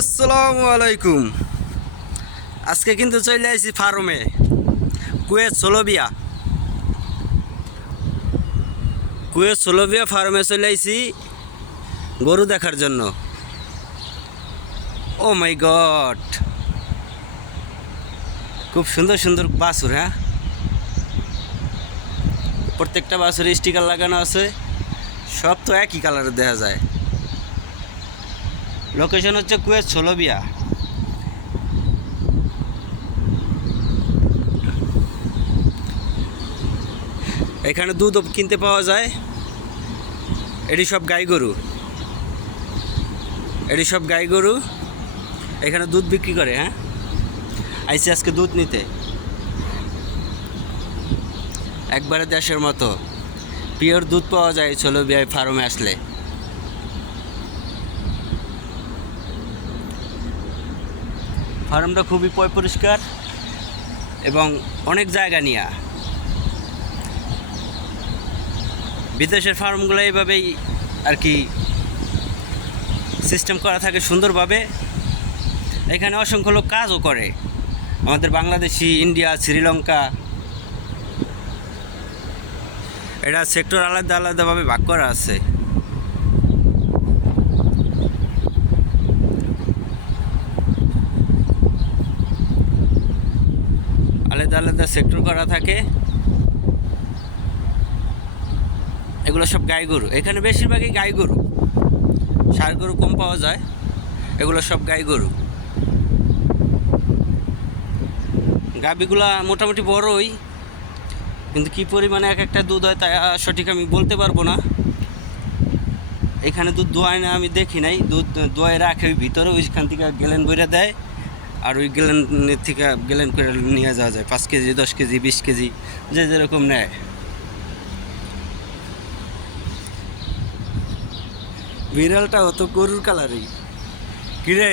আসসালামু আলাইকুম। আজকে কিন্তু চলে আসছি ফার্মে, কুয়েত সোলোবিয়া। কুয়েত সোলোবিয়া ফার্মে চলে আসছি গরু দেখার জন্য। ও মাই গড খুব সুন্দর সুন্দর বাছুর হ্যাঁ? প্রত্যেকটা বাছুর স্টিকার লাগানো আছে, সব তো একই কালারের দেখা যায়। লোকেশন হচ্ছে কুয়েত ষোলোবিয়া এখানে দুধ কিনতে পাওয়া যায়। এটি সব গাই গরু। এটি সব গাই গরু। এখানে দুধ বিক্রি করে হ্যাঁ? আইসি আজকে দুধ নিতে। একবারে দেশের মতো। পিওর দুধ পাওয়া যায় ষোলোবিয়ায় ফার্মে আসলে। ফার্মটা খুবই পরিষ্কার এবং অনেক জায়গা নিয়া। বিদেশের ফার্মগুলো এইভাবেই আর কি সিস্টেম করা থাকে সুন্দরভাবে। এখানে অসংখ্য লোক কাজও করে। আমাদের বাংলাদেশি, ইন্ডিয়া, শ্রীলঙ্কা এটা সেক্টর আলাদা আলাদাভাবে ভাগ করা আছে। আলাদা আলাদা সেক্টর করা থাকে। এগুলো সব গাই গরু। এখানে বেশিরভাগই গাই গরু। ষাঁড় গরু কম পাওয়া যায়। এগুলো সব গাই গরু। গাবিগুলা মোটামুটি বড়ই। কিন্তু কি পরিমাণে এক একটা দুধ হয় তা সঠিক আমি বলতে পারব না। এখানে দুধ দোয়ায় না আমি দেখি নাই। দুধ দোয়ায় রাখে ওই ভিতরে, ওইখান থেকে গেলেন বইরা দেয়। আর ওই গেলেন থেকে গেলেন করে নিয়ে যাওয়া যায়, পাঁচ কেজি, দশ কেজি, বিশ কেজি, যে যেরকম নেয়। বিড়ালটা তো গরুর কালারই। কিরে?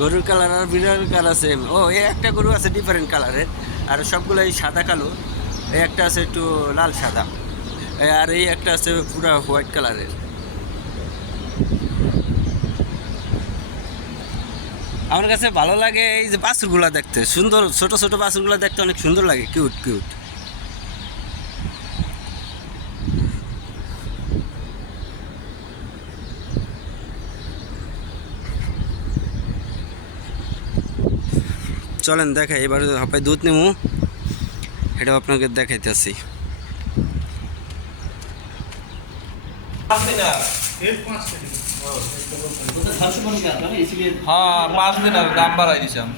গরুর কালার আর বিড়াল কালার সেম ও এই একটা গরু আছে ডিফারেন্ট কালারের, আর সবগুলো এই সাদা কালো। এই একটা আছে একটু লাল সাদা। আর এই একটা আছে পুরো হোয়াইট কালারের। আমার কাছে ভালো লাগে এই যে বাছুরগুলো দেখতে। সুন্দর, ছোট ছোট বাছুরগুলো দেখতে অনেক সুন্দর লাগে। কিউট কিউট চলেন দেখাই, এবার হাপাই দুধ নেব এটাও আপনাকে দেখাইতেছি। পাঁচ দিন আর হ্যাঁ, দাম বাড়াই দিছাম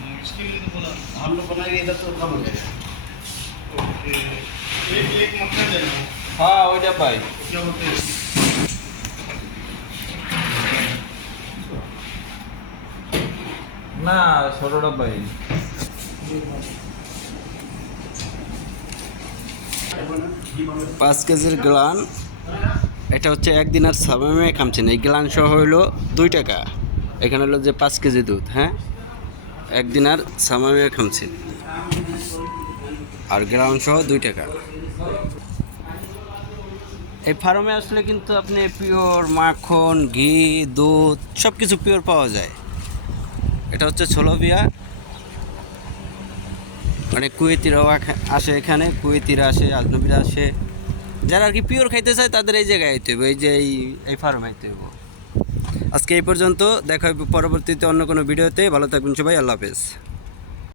হ্যাঁ ওইটা পাই। না ছোটটা পাই। পাঁচ কেজির গ্লান। এটা হচ্ছে একদিন আর সাবামে খামছেন এই গ্লান সহ হইল দুই টাকা। এখানে হলো যে পাঁচ কেজি দুধ হ্যাঁ? একদিন আর সামামে খামছেন আর গ্রাউন সহ দুই টাকা। এই ফার্মে আসলে কিন্তু আপনি পিওর মাখন, ঘি, দুধ সব কিছু পিওর পাওয়া যায়। এটা হচ্ছে ছোলবিয়া মানে কুয়েতিরাও আসে এখানে, কুয়েতিরা আসে, আজনবীরা আসে। যারা আর কি পিওর খাইতে চায়, তাদের এই জায়গায় আইতে হবে এই যে এই এই ফার্ম আইতে হবে আজকে এই পর্যন্ত, দেখা হবে পরবর্তীতে অন্য কোনো ভিডিওতে ভালো থাকবেন সবাই, আল্লাহ হাফেজ।